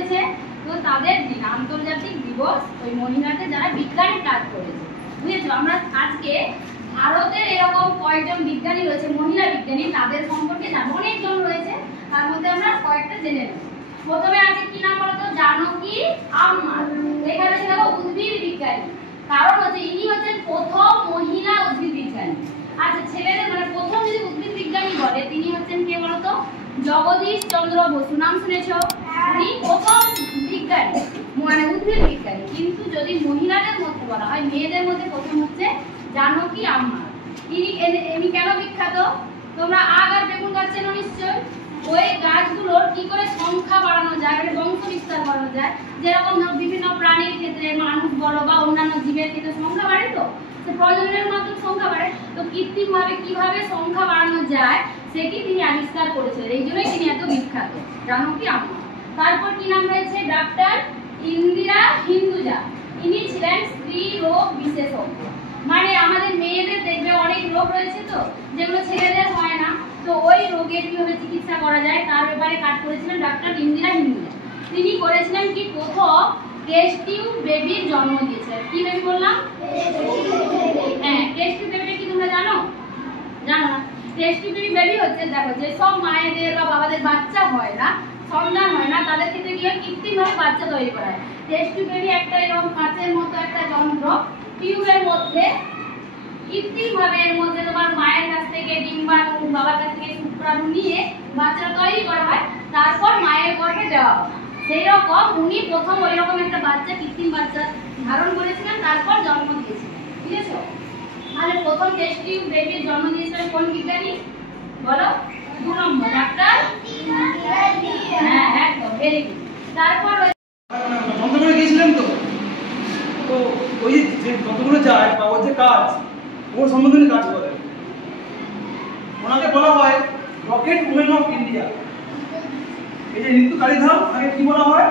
রয়েছে, তো তাদের দিন আন্তর্জাতিক দিবস ওই মহিলাদের যারা বিজ্ঞানী কাজ করেছে, বুঝেছো? আমরা আজকে ভারতের এরকম কয়েকজন বিজ্ঞানী রয়েছে, মহিলা বিজ্ঞানী, তাদের সম্পর্কে জানবো। অনেকজন রয়েছে, তার মধ্যে আমরা কয়েকটা জেনে নেব। প্রথমে আছে কি নাম বলতো? জানকী আম্মাল। এখানে ছিল উদ্ভিদ বিজ্ঞানী, কারণ হচ্ছে ইনি হচ্ছেন প্রথম মহিলা উদ্ভিদ বিজ্ঞানী। আচ্ছা, ছেলেদের মানে প্রথম যদি উদ্ভিদ বিজ্ঞানী বলে, তিনি হচ্ছেন কে বলতো? জগদীশ চন্দ্র বসু। নাম শুনেছো? উনি প্রথম বিজ্ঞানী, মানে উদ্ভিদ বিজ্ঞানী। কিন্তু যদি মহিলাদের মধ্যে বলা হয়, মেয়েদের মধ্যে প্রথম হচ্ছে জানকী আম্মাল। ইনি কেন বিখ্যাত? তোমরা আগ আর বেগুন গাছ চেনো নিশ্চয়। ওই গাছগুলোর কি করে সংখ্যা বাড়ানো যায়, মানে বংশ বিস্তার করানো যায়। যেরকম বিভিন্ন প্রাণীর ক্ষেত্রে মানুষ বলো বা অন্যান্য জীবের ক্ষেত্রে সংখ্যা বাড়ে, তো প্রজননের মাধ্যমে সংখ্যা বাড়ে। তো কৃত্রিমভাবে কিভাবে সংখ্যা বাড়ানো যায় সেটি তিনি আবিষ্কার করেছিলেন, এই জন্যই তিনি এত বিখ্যাত, জানকী আম্মাল। তারপর কি নাম রয়েছে? ডাক্তার ইন্দিরা হিন্দুজা। ইনি ছিলেন স্ত্রী রোগ বিশেষজ্ঞ। মানে আমাদের মেয়েদের দেখবে অনেক রোগ রয়েছে, তো যেগুলো ছেলেদের হয় না, তো ওই রোগের কিভাবে চিকিৎসা করা যায় তার ব্যাপারে কাজ করেছিলেন ডাক্তার ইন্দিরা হিন্দুজা। তিনি করেছিলেন কি? প্রথম টেস্ট টিউব বেবির জন্ম দিয়েছিলেন। কি বেবি বললাম? হ্যাঁ, টেস্ট টিউব বেবিটা কি তোমরা জানো? জানো না? টেস্ট টিউব বেবি হচ্ছে, দেখো, যে সব মায়েদের বা বাবাদের বাচ্চা হয় না, সন্তান হয় না, তাদের ক্ষেত্রে কি হয়? কৃত্রিমভাবে বাচ্চা তৈরি করা হয়। টেস্ট টিউব বেবি একটা এরকম কাঁচের মতো একটা যন্ত্র, টিউবের মধ্যে কৃত্রিমভাবে এর মধ্যে তোমার মায়ের কাছ থেকে ডিম্বাণু, বাবার কাছ থেকে শুক্রাণু নিয়ে বাচ্চাটা তৈরি করা হয়, তারপর মায়ের গর্ভে দেওয়া হয়। সেই রকম উনি প্রথম ওই রকম একটা বাচ্চা, কৃত্রিম বাচ্চা ধারণ করেছিলেন, তারপর জন্ম দিয়েছিলেন। ঠিক আছে? তাহলে প্রথম টেস্ট টিউব বেবির জন্ম দিয়েছিলেন কোন বিজ্ঞানী বলো? 2 নম্বর ডাক্তার। হ্যাঁ, একদম, ভেরি গুড। তারপর যন্ত্রগুলো গিয়েছিলেন, তো ওই যে যন্ত্রগুলো যায় বা ওর যে কাজ, ওর সম্বন্ধে কাজ করে, ওনাকে বলা হয় রকেট উমেন অফ ইন্ডিয়া। এই যে ঋতু কালীধাম, তাকে কি বলা হয়?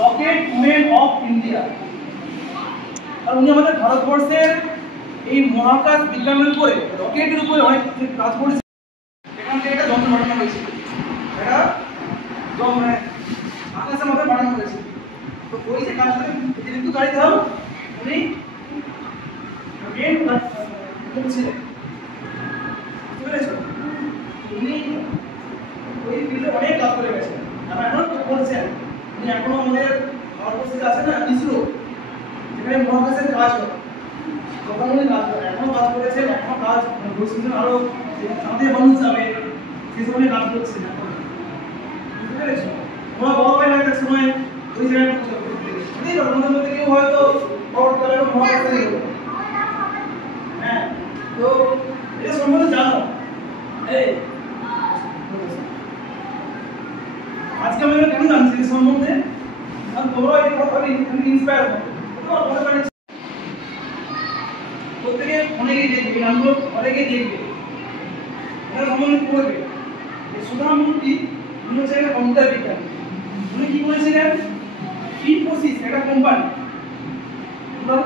Rocket women of India. আর উনি আমাদের ভারতবর্ষের এই মহাকাশ বিজ্ঞানের উপরে, রকেটের উপরে অনেক কাজ করেছে। এখান থেকে একটা যন্ত্র বানানো হয়েছে, এটা মানে আকাশের মধ্যে বানানো হয়েছে। তো ওই যে কাজটা ঋতু কালীধাম, উনি মেন ছিলেন, বুঝতে পেরেছো? উনি ওই ফিল্ডে অনেক কাজ করে গেছেন, আমরা এখন করছেন। উনি এখনো আমাদের ভারতবর্ষে আছে না ইসরো, যেখানে মহাকাশের কাজ হয়, তখন উনি কাজ করেন, এখনো কাজ করেছেন, এখনো কাজ বলছেন। আরো চাঁদে মানুষ যাবে, সেই সময় কাজ করছেন এখন, বুঝতে পেরেছো? ওরা বড় হয়ে একটা সময় ওই জায়গায় পৌঁছাবে। আমাদের মধ্যে কেউ হয়তো মহাকাশে গেল। হ্যাঁ, তো এটা সম্বন্ধে জানো। এই আজকে আমরা কেন জানছি এই সম্বন্ধে? কারণ তোমরা এই কথা ইন্সপায়ার হও, তোমার মনে পারে প্রত্যেকে অনেকেই দেখবে, গানগুলো অনেকেই দেখবে, এটা সম্বন্ধে পড়বে। সুধামূর্তি উনি হচ্ছে একটা কম্পিউটার বিজ্ঞানী। উনি কি বলেছিলেন? ইনফোসিস একটা কোম্পানি, তোমরা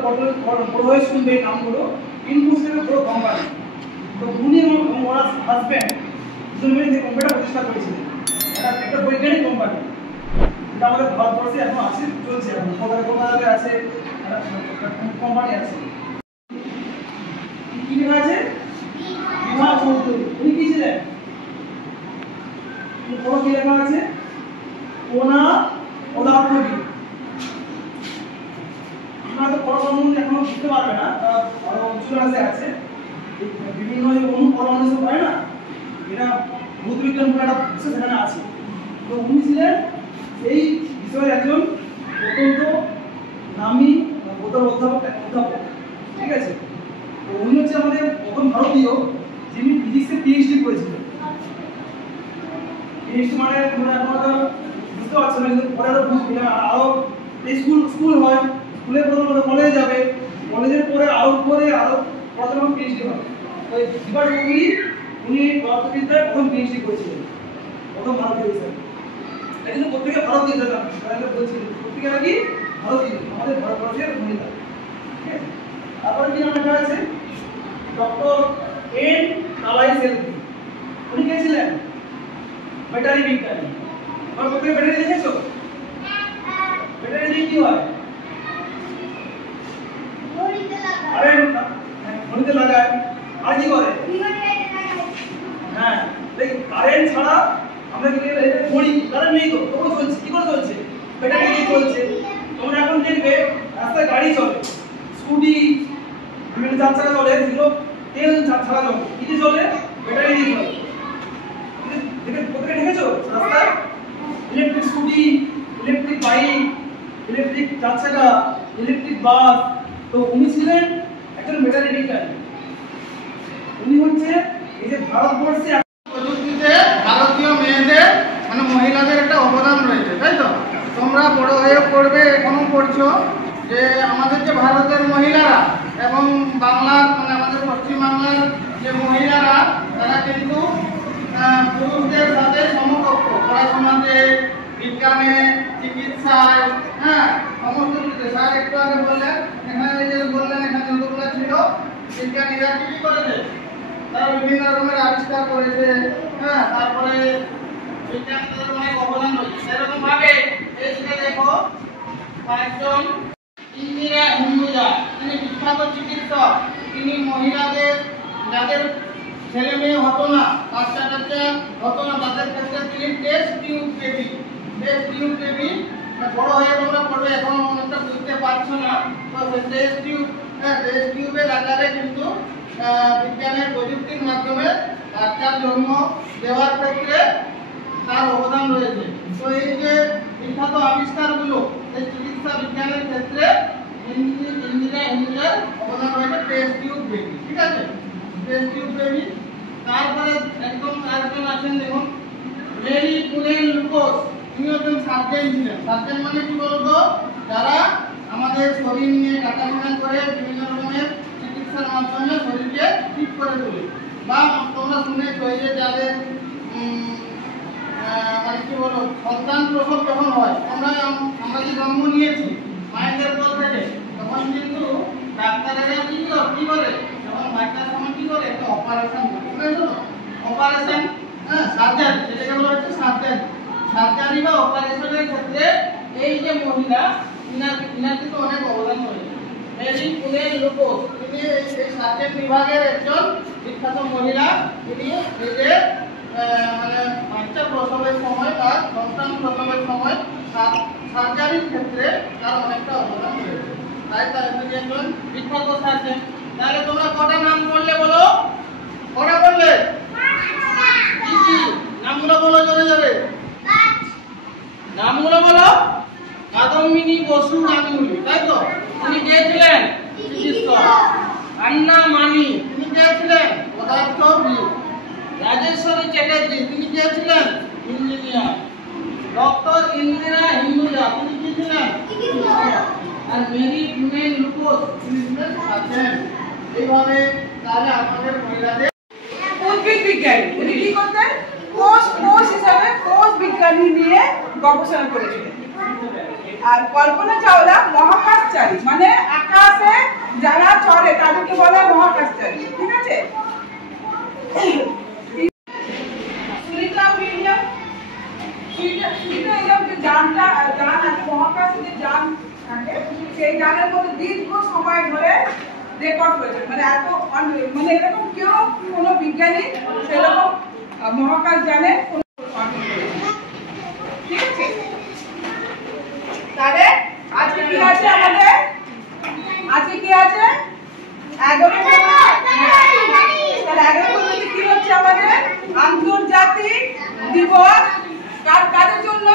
বড় হয়ে শুনবে নামগুলো, ইনফোসিস একটা বড় কোম্পানি। তো উনি এবং ওনার হাজব্যান্ড দুজন মিলে যে কোম্পানিটা প্রতিষ্ঠা করেছিলেন, একটা বৈজ্ঞানিক কোম্পানি, এটা আমাদের ভারতবর্ষে এখন আছে, চলছে, এখন কলকাতাতে আছে, কোম্পানি আছে। কি লেখা আছে? বিভা চৌধুরী। উনি কি ছিলেন? কোনো কি লেখা আছে? কোনা পদার্থবিদ। আপনারা তো পরমাণু এখনো বুঝতে পারবে না, আরো উঁচু ক্লাসে আছে। বিভিন্ন যে অণু পরমাণু সব হয় না, এটা ভৌতবিজ্ঞান বলে একটা বিষয় সেখানে আছে। তো উনি ছিলেন এই বিষয়ে একজন অত্যন্ত নামী অধ্যাপক। ঠিক আছে? তো উনি হচ্ছে আমাদের প্রথম ভারতীয় যিনি ফিজিক্সে পিএইচডি করেছিলেন। পিএইচডি মানে তোমরা এখন বুঝতে পারছো না, কিন্তু পরে আরো বুঝবে। আরো স্কুল হয়, স্কুলে প্রথম কলেজে যাবে, কলেজের পরে আরো উপরে আরো প্রথম পিএইচডি হবে। তো বিভা চৌধুরী উনি পদার্থবিদ্যায় প্রথম পিএইচডি করেছিলেন, প্রথম ভারতীয় হিসেবে। এই জন্য প্রত্যেকে ভারতীয় হিসেবে বলছি, প্রত্যেকে নাকি ভারতীয়, আমাদের ভারতবর্ষের মহিলা। ঠিক আছে? তারপরে কি নাম লেখা আছে? ডক্টর এন কালাই সেলভি। উনি কে ছিলেন? ব্যাটারি বিজ্ঞানী। তোমরা প্রত্যেকে ব্যাটারি দেখেছো? কি হয়? ঘড়িতে লাগায়। আর কি করে? হ্যাঁ, এই কারেন্ট ছাড়া আমরা কি ঘড়ি কারেন্ট নেই তো তবু চলছে। কি করে চলছে? ব্যাটারি দিয়ে চলছে। তোমরা এখন দেখবে রাস্তায় গাড়ি চলে, স্কুটি, বিভিন্ন চার চাকা চলে, যেগুলো তেল ছাড়া চলে। কি দিয়ে চলে? ব্যাটারি দিয়ে চলে। কোথায় দেখেছো রাস্তায়? Electric scooty, electric bike, electric চার চাকা, ইলেকট্রিক বাস। তো উনি ছিলেন একজন ব্যাটারি বিজ্ঞানী। উনি হচ্ছে এই যে ভারতবর্ষে প্রযুক্তিতে ভারতীয় মেয়েদের মানে মহিলাদের একটা অবদান রয়েছে, তাই তো? তোমরা বড় হয়ে পড়বে, এখনো পড়ছো, যে আমাদের যে ভারতের মহিলারা এবং বাংলার মানে আমাদের পশ্চিমবাংলার যে মহিলারা তারা কিন্তু পুরুষদের সাথে সমকক্ষ পড়াশোনাতে, বিজ্ঞানে, চিকিৎসায়, হ্যাঁ, সমস্ত কিছুতে। স্যার একটু আগে বললেন, এখানে যে বললেন এখানে যতগুলো ছিল বিজ্ঞানীরা কি করেছে, তারা বিভিন্ন রকমের আবিষ্কার করেছে, হ্যাঁ, তারপরে বিজ্ঞানীদের অনেক অবদান রয়েছে। সেরকম ভাবে এসে দেখো একজন ইন্দিরা হিন্দুজা, তিনি বিখ্যাত চিকিৎসক। তিনি মহিলাদের যাদের ছেলে মেয়ে হতো না, বাচ্চা কাচ্চা হতো না, তাদের ক্ষেত্রে তিনি টেস্ট টিউব বেবি বড় হয়ে তোমরা পড়বে, এখন অনেকটা বুঝতে পারছো না। তো টেস্ট টিউবের আকারে কিন্তু বিজ্ঞানের প্রযুক্তির মাধ্যমে বাচ্চার জন্ম দেওয়ার ক্ষেত্রে তার অবদান রয়েছে। তো এই যে বিখ্যাত আবিষ্কারগুলো, এই চিকিৎসা বিজ্ঞানের ক্ষেত্রে ইন্দিরা হিন্দুজার অবদান রয়েছে টেস্ট টিউব বেবি, ঠিক আছে? Test tube baby. তারপরে একদম আরেকজন আছেন, দেখুন, মেরি কুলেন লুকোস। তিনি একজন সার্জন ছিলেন। সার্জন মানে কি বলতো? যারা আমাদের শরীর নিয়ে কাটাশোনা করে বিভিন্ন রকমের চিকিৎসার মাধ্যমে শরীরকে ঠিক করে তোলে। বা তোমরা শুনেছো এই যে যাদের মানে কি বলো সন্তান প্রসব যখন হয়, আমরা যে জন্ম নিয়েছি মায়েদের কোল থেকে, তখন কিন্তু ডাক্তারেরা কি করে, যখন বাচ্চার সময় কি করে একটা অপারেশন করে, অপারেশন, হ্যাঁ, সার্জারি, যেটাকে বলা হচ্ছে সার্জারি বা অপারেশনের ক্ষেত্রে এই যে মহিলা ইনার কিন্তু অনেক অবদান রয়েছে। মেরি কুলেন লুকোস, তিনি এই সার্জন বিভাগের একজন বিখ্যাত মহিলা। তিনি এই যে মানে বাচ্চা প্রসবের সময় বা সন্তান প্রসবের সময় সার্জারির ক্ষেত্রে তার অনেকটা অবদান রয়েছে। তাই তিনি একজন বিখ্যাত সার্জন। তাহলে তোমরা কটা নাম করলে বলো? কটা করলে? কি নামগুলো বলো জোরে জোরে? নামগুলো বলো। কাদম্বিনী বসু গাঙ্গুলি, তাই তো? তিনি কে ছিলেন? চিকিৎসক। আন্না মানি, তিনি কে ছিলেন? পদার্থবিদ। রাজেশ্বরী চ্যাটার্জি, তিনি কে ছিলেন? ইঞ্জিনিয়ার। ডক্টর ইন্দিরা হিন্দুজা, তিনি কি ছিলেন? আর মেরি কুলেন লুকোস, তিনি ছিলেন সার্জন। এইভাবে তাহলে আমাদের মহিলাদের উদ্ভিদ বিজ্ঞানী, উনি কি করতেন? কোষ হিসাবে কোষ বিজ্ঞানী নিয়ে গবেষণা করেছিলেন। আর কল্পনা চাওলা মহাকাশচারী, মানে আকাশে যারা চলে তাদেরকে বলে মহাকাশচারী, ঠিক আছে? সুনিতা উইলিয়াম, যান আছে মহাকাশে, যে যান থাকে সেই যানের মধ্যে দীর্ঘ সময় ধরে রেকর্ড হয়েছে, মানে এত মানে এরকম কেউ কোনো বিজ্ঞানী সেরকম মহাকাশ জানে, ঠিক আছে? তাহলে আজকে কি আছে আমাদের? আজকে কি আছে? 11 তাহলে কি হচ্ছে আমাদের? আন্তর্জাতিক দিবস কাদের জন্য?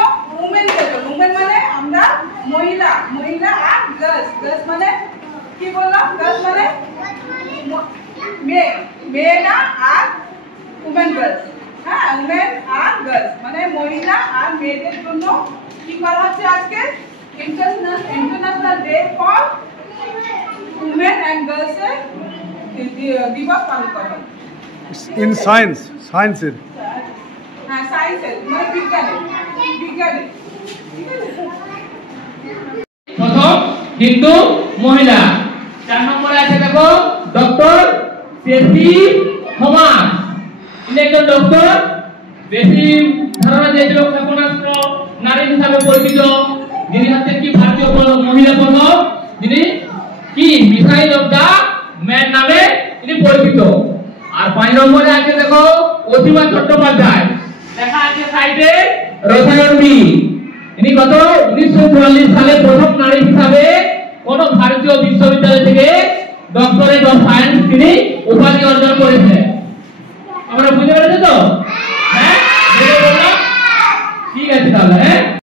উমেনদের জন্য। উমেন মানে আমরা মহিলা, আর গার্লস মানে কি বললাম? গার্লস মানে মেয়েরা আর উমেন গার্লস, হ্যাঁ, উমেন আর গার্লস মানে মহিলা আর মেয়েদের জন্য কি করা হচ্ছে আজকে? International day for women and girls এর দিবস পালন করা হয়। ইন সায়েন্স, সায়েন্সের, হ্যাঁ, সায়েন্সের মানে বিজ্ঞানে। প্রথম হিন্দু মহিলা। 4 নম্বরে আছে দেখো ডক্টর জেসি থমাস। ইনি একজন ডক্টর, বেশি ধারণা দিয়েছিল ক্ষেপণাস্ত্র নারী হিসাবে পরিচিত। যিনি হচ্ছেন কি ভারতীয় মহিলা প্রথম যিনি কি মিসাইল অফ দা ম্যান নামে তিনি পরিচিত। আর 5 নম্বরে আছে দেখো অসীমা চট্টোপাধ্যায়, লেখা আছে সাইডে রসায়ন বি। ইনি কত 1944 সালে প্রথম নারী হিসাবে কোন ভারতীয় বিশ্ববিদ্যালয় থেকে ডক্টরেট অফ সায়েন্স তিনি উপাধি অর্জন করেছেন।